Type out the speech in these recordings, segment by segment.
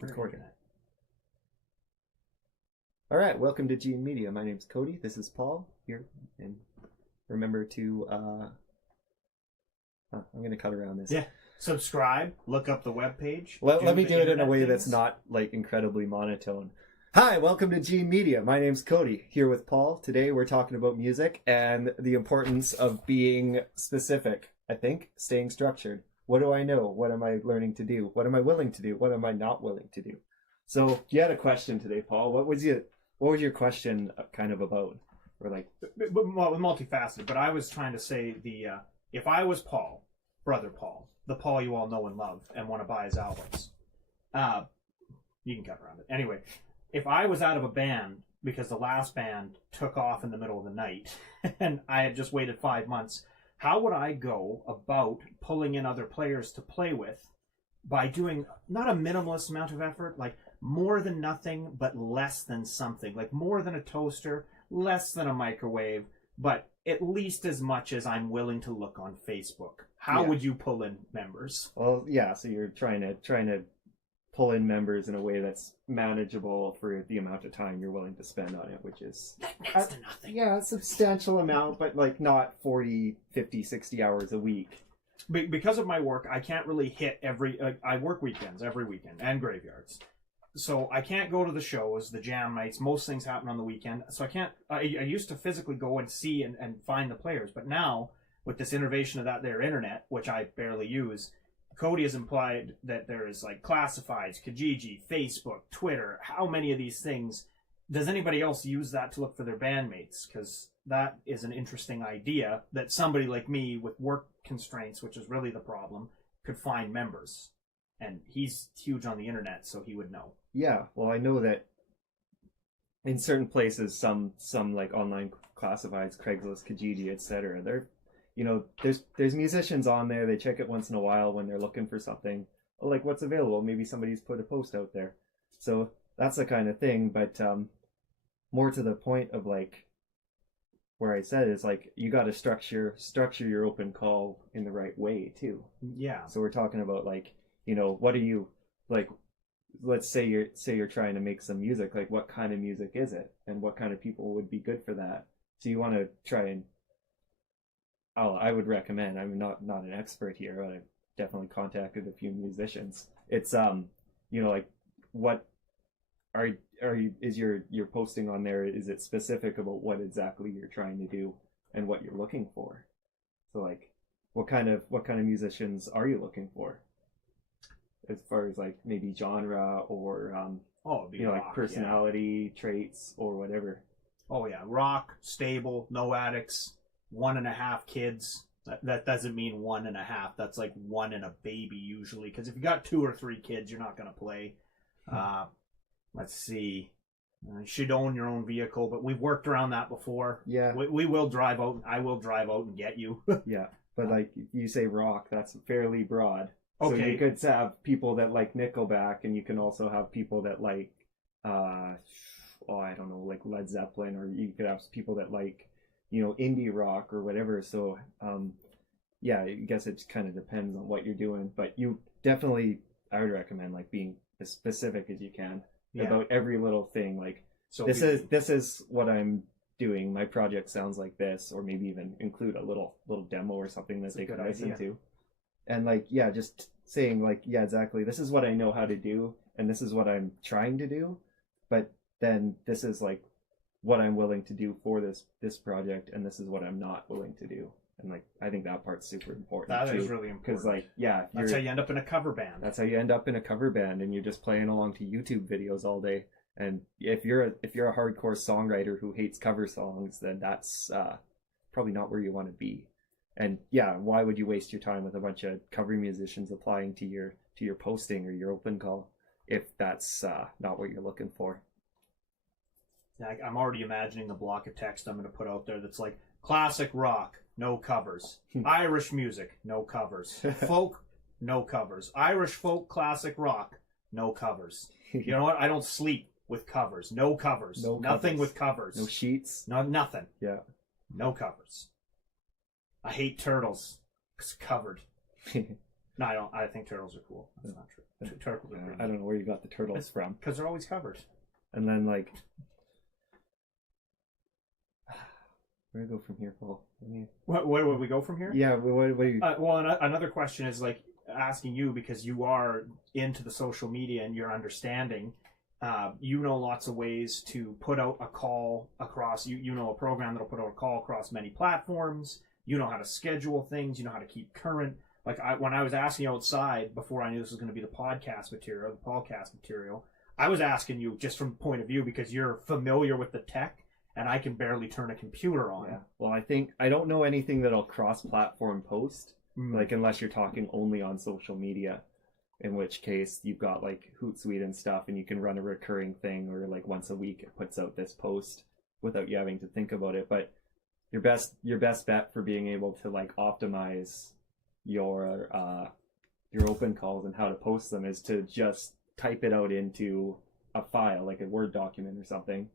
Recording. All right, welcome to Gene Media. My name's Cody. This is Paul here, and remember to I'm going to cut around this. Yeah, subscribe. Look up the webpage. Let me do it in a way that's not like incredibly monotone. Hi, welcome to Gene Media. My name's Cody. Here with Paul. Today we're talking about music and the importance of being specific. I think staying structured. What do I know? What am I learning to do? What am I willing to do? What am I not willing to do? So you had a question today, Paul. What was your question kind of about? Or like, well, multifaceted. But I was trying to say if I was Paul, brother Paul, the Paul you all know and love, and want to buy his albums, you can cut around it. Anyway, if I was out of a band because the last band took off in the middle of the night, and I had just waited 5 months, how would I go about pulling in other players to play with by doing not a minimalist amount of effort, like more than nothing, but less than something, like more than a toaster, less than a microwave, but at least as much as I'm willing to look on Facebook? How would you pull in members? Well, yeah, so you're trying to pull in members in a way that's manageable for the amount of time you're willing to spend on it, which is next to nothing. Yeah, a substantial amount, but like not 40, 50, 60 hours a week. Because of my work, I can't really hit I work weekends every weekend and graveyards. So I can't go to the shows, the jam nights. Most things happen on the weekend. So I can't, I used to physically go and see and find the players. But now, with this innovation of that there internet, which I barely use, Cody has implied that there is like classifieds, Kijiji, Facebook, Twitter. How many of these things does anybody else use that to look for their bandmates? Because that is an interesting idea that somebody like me with work constraints, which is really the problem, could find members. And he's huge on the internet, so he would know. Yeah, well, I know that in certain places, some like online classifieds, Craigslist, Kijiji, etc. There's musicians on there. They check it once in a while when they're looking for something, like what's available. Maybe somebody's put a post out there, so that's the kind of thing. But more to the point of like where I said is like you got to structure your open call in the right way too. Yeah. So we're talking about like, what are you like? Let's say you're trying to make some music. Like, what kind of music is it, and what kind of people would be good for that? So you want to try and I would recommend. I'm not an expert here, but I've definitely contacted a few musicians. It's like what are you is your posting on there? Is it specific about what exactly you're trying to do and what you're looking for? So like, what kind of musicians are you looking for? As far as like maybe genre or rock, like personality traits or whatever. Oh yeah, rock, stable, no addicts, 1.5 kids. That doesn't mean 1.5. That's like one and a baby usually. Because if you got 2 or 3 kids, you're not going to play. Let's see. You should own your own vehicle, but we've worked around that before. Yeah. We will drive out. I will drive out and get you. Yeah, but like you say rock, that's fairly broad. So Okay. you could have people that like Nickelback, and you can also have people that like, I don't know, like Led Zeppelin, or you could have people that like, indie rock or whatever. So, yeah, I guess it kind of depends on what you're doing. But you definitely, I would recommend like being as specific as you can about every little thing. Like, so this is what I'm doing. My project sounds like this, or maybe even include a little demo or something that they can listen to. And like, yeah, just saying like, yeah, exactly. This is what I know how to do, and this is what I'm trying to do. But then this is like what I'm willing to do for this project, and this is what I'm not willing to do. And like, I think that part's super important. That is really important. Because like, yeah, that's how you end up in a cover band. That's how you end up in a cover band, and you're just playing along to YouTube videos all day. And if you're a hardcore songwriter who hates cover songs, then that's probably not where you want to be. And yeah, why would you waste your time with a bunch of cover musicians applying to your posting or your open call if that's not what you're looking for? Yeah, I'm already imagining the block of text I'm going to put out there that's like, classic rock, no covers. Irish music, no covers. Folk, no covers. Irish folk, classic rock, no covers. You know what? I don't sleep with covers. No covers. Nothing with covers. No sheets. No, nothing. Yeah. No covers. I hate turtles. It's covered. No, I don't. I think turtles are cool. That's not true. Turtles are green. I don't know where you got the turtles from. Because they're always covered. And then like, where do we go from here, Paul? Where would we go from here? Yeah. What do you... Well, another question is like asking you, because you are into the social media and your understanding. You know lots of ways to put out a call across. You know a program that'll put out a call across many platforms. You know how to schedule things. You know how to keep current. Like when I was asking you outside before I knew this was going to be the podcast material, the Paulcast material, I was asking you just from point of view because you're familiar with the tech and I can barely turn a computer on. Yeah. Well, I don't know anything that'll cross-platform post, like unless you're talking only on social media, in which case you've got like Hootsuite and stuff, and you can run a recurring thing, or like once a week it puts out this post without you having to think about it. But your best bet for being able to like optimize your open calls and how to post them is to just type it out into a file, like a Word document or something,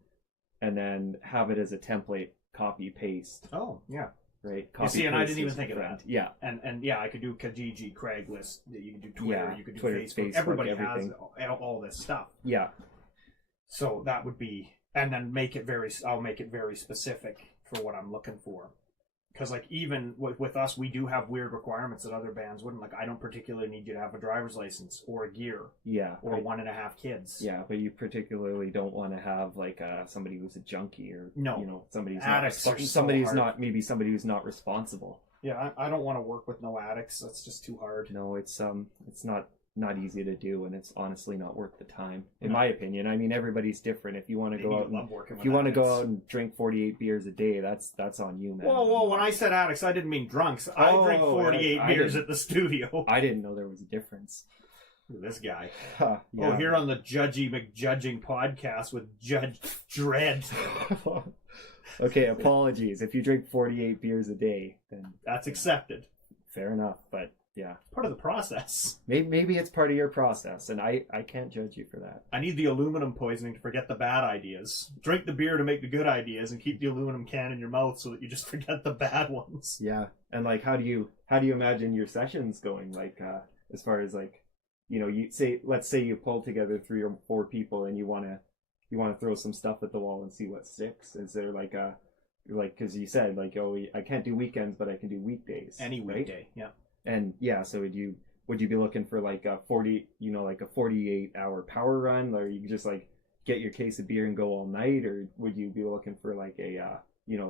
and then have it as a template, copy paste. Oh, yeah. Right. You see, and I didn't even think of that. Yeah. And yeah, I could do Kijiji, Craigslist, you could do Twitter, Yeah, you could do Twitter, Facebook. Facebook, Everybody everything. has all this stuff. Yeah. So that would be, and then I'll make it very specific for what I'm looking for. Because like even with us, we do have weird requirements that other bands wouldn't. Like I don't particularly need you to have a driver's license or a gear. Yeah. Or 1.5 kids. Yeah, but you particularly don't want to have like somebody who's a junkie or somebody who's addicts not, are so somebody's hard. not maybe somebody who's not responsible. Yeah, I don't want to work with no addicts. That's just too hard. No, it's not easy to do, and it's honestly not worth the time, in my opinion. I mean, everybody's different. If you want to go out and drink 48 beers a day, that's on you, man. Whoa! When I said addicts, I didn't mean drunks. I drink 48 beers at the studio. I didn't know there was a difference. Look at this guy. Yeah. Oh, here on the Judgy McJudging podcast with Judge Dredd. Okay, apologies. If you drink 48 beers a day, then that's accepted. Fair enough, but yeah, part of the process. Maybe it's part of your process, and I can't judge you for that. I need the aluminum poisoning to forget the bad ideas. Drink the beer to make the good ideas, and keep the aluminum can in your mouth so that you just forget the bad ones. Yeah, and like, how do you imagine your sessions going? Like, as far as like, let's say you pull together 3 or 4 people, and you want to throw some stuff at the wall and see what sticks. Is there like because you said like, oh, I can't do weekends, but I can do weekdays. Any weekday, right? yeah. And yeah, so would you be looking for like a 48-hour power run, or you just like get your case of beer and go all night, or would you be looking for like you've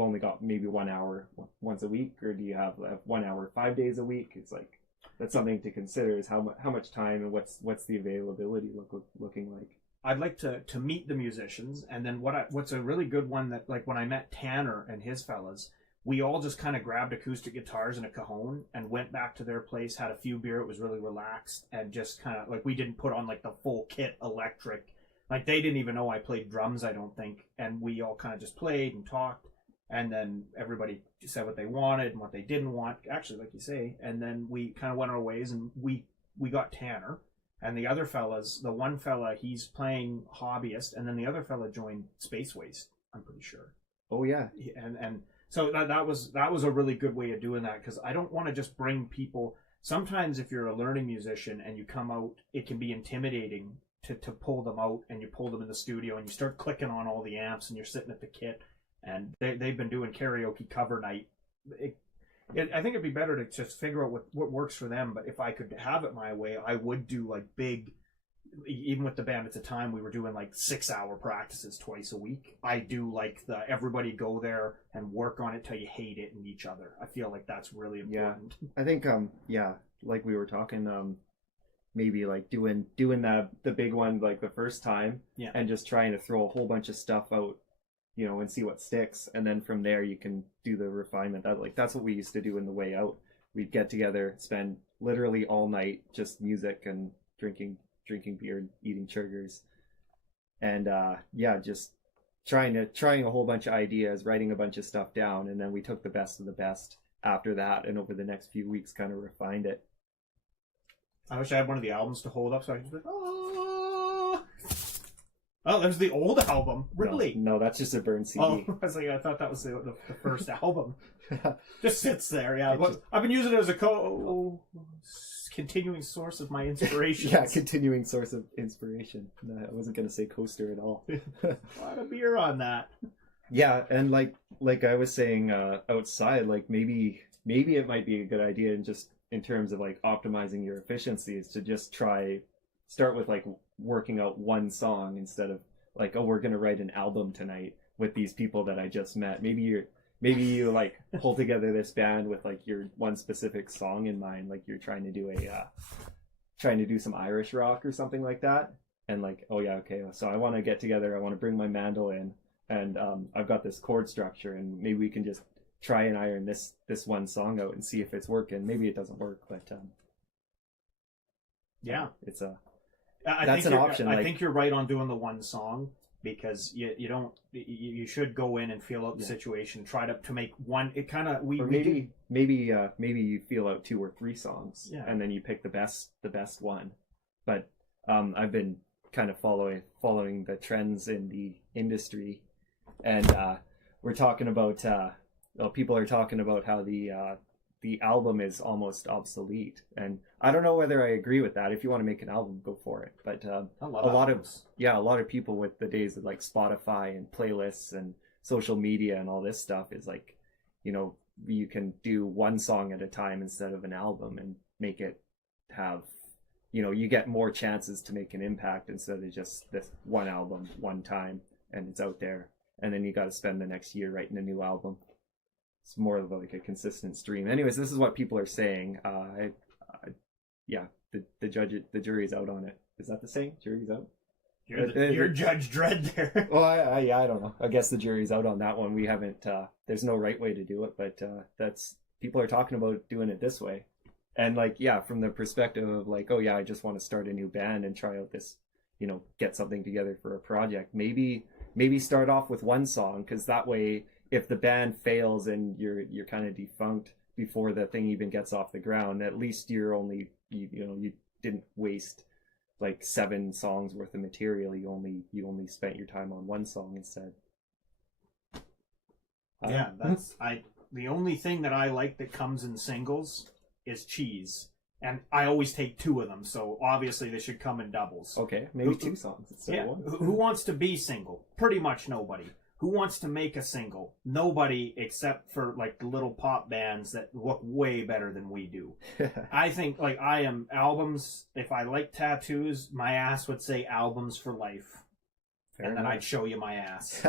only got maybe 1 hour once a week, or do you have 1 hour 5 days a week? It's like, that's something to consider, is how much time and what's the availability looking like. I'd like to meet the musicians, and then what's a really good one that, like, when I met Tanner and his fellas, we all just kind of grabbed acoustic guitars and a cajon and went back to their place, had a few beer. It was really relaxed, and just kind of like, we didn't put on like the full kit electric. Like, they didn't even know I played drums, I don't think. And we all kind of just played and talked, and then everybody said what they wanted and what they didn't want, actually, like you say. And then we kind of went our ways, and we got Tanner. And the other fellas, the one fella, he's playing hobbyist, and then the other fella joined Space Waste, I'm pretty sure. Oh yeah. And so that was a really good way of doing that, because I don't want to just bring people. Sometimes if you're a learning musician and you come out, it can be intimidating to pull them out, and you pull them in the studio and you start clicking on all the amps and you're sitting at the kit, and they've been doing karaoke cover night. I think it'd be better to just figure out what works for them. But if I could have it my way, I would do like big, even with the band at the time, we were doing like 6-hour practices twice a week. I do like everybody go there and work on it till you hate it and each other. I feel like that's really important. Yeah, I think like we were talking, maybe like doing the big one like the first time, yeah, and just trying to throw a whole bunch of stuff out, and see what sticks, and then from there you can do the refinement. That's what we used to do in the way out. We'd get together, spend literally all night just music and drinking beer, eating burgers, and just trying a whole bunch of ideas, writing a bunch of stuff down, and then we took the best of the best after that, and over the next few weeks kind of refined it. I wish I had one of the albums to hold up so I could just be like, oh, there's the old album. Really? No, that's just a burned CD. Oh, I thought that was the first album. Just sits there, yeah. But I've been using it as a continuing source of my inspiration. Yeah, continuing source of inspiration. No, I wasn't gonna say coaster at all. A lot of beer on that. Yeah, and like I was saying outside, like maybe it might be a good idea, and just in terms of like optimizing your efficiencies, to just start with like working out one song instead of like, oh, we're gonna write an album tonight with these people that I just met. Maybe you like pull together this band with like your one specific song in mind, like you're trying to do some Irish rock or something like that, and like, oh yeah, okay, so I want to get together, I want to bring my mandolin, and I've got this chord structure, and maybe we can just try and iron this one song out and see if it's working. Maybe it doesn't work, but yeah, it's that's an option. I think you're right on doing the one song, because you should go in and feel out the situation, try to make one. It kind of maybe you feel out 2 or 3 songs, and then you pick the best one. But I've been kind of following the trends in the industry, and we're talking about people are talking about how the album is almost obsolete, and I don't know whether I agree with that. If you want to make an album, go for it. But a lot of people with the days of like Spotify and playlists and social media and all this stuff is like, you can do one song at a time instead of an album, and make it have, you get more chances to make an impact instead of just this one album one time and it's out there, and then you got to spend the next year writing a new album. It's more of like a consistent stream. Anyways, this is what people are saying. The jury's out on it. Is that the saying? Jury's out? You're Judge Dredd there. Well, I don't know. I guess the jury's out on that one. We haven't. There's no right way to do it, but people are talking about doing it this way, and like, yeah, from the perspective of like, oh yeah, I just want to start a new band and try out this, get something together for a project. Maybe start off with one song, because that way, if the band fails and you're kind of defunct before the thing even gets off the ground, at least you're only you didn't waste like 7 songs worth of material. You only spent your time on one song instead. Yeah, the only thing that I like that comes in singles is cheese, and I always take 2 of them, so obviously they should come in doubles. Okay, maybe 2 songs instead of one. Who wants to be single? Pretty much nobody. Who wants to make a single? Nobody, except for like the little pop bands that look way better than we do. I think like I am albums. If I like tattoos, my ass would say albums for life. Fair and enough. Then I'd show you my ass.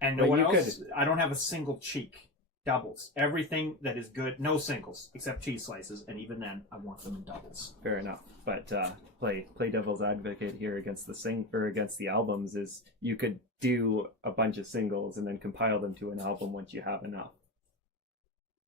And no one else. I don't have a single cheek. Doubles. Everything that is good. No singles except cheese slices, and even then, I want them in doubles. Fair enough. But play devil's advocate here against against the albums is you could do a bunch of singles and then compile them to an album once you have enough.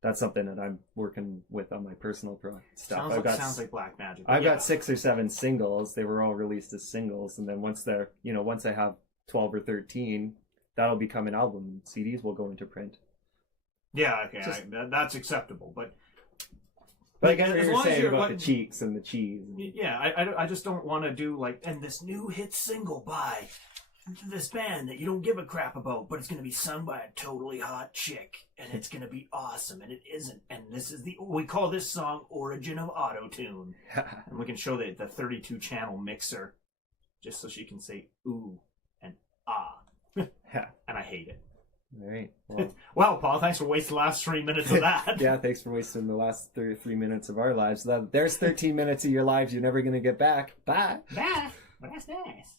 That's something that I'm working with on my personal stuff. Sounds like black magic. I've got 6 or 7 singles. They were all released as singles, and then once I have 12 or 13, that'll become an album. CDs will go into print. Yeah, okay, that's acceptable, but I get what you're saying about the cheeks and the cheese. Yeah, I just don't want to do like, and this new hit single by this band that you don't give a crap about, but it's going to be sung by a totally hot chick, and it's going to be awesome, and it isn't, and we call this song Origin of Auto-Tune. And we can show the 32 channel mixer, just so she can say ooh and ah. And I hate it. All right. Well, Paul, thanks for wasting the last 3 minutes of that. Yeah, thanks for wasting the last 3 minutes of our lives. There's 13 minutes of your lives you're never going to get back. Bye. Bye. But that's nice.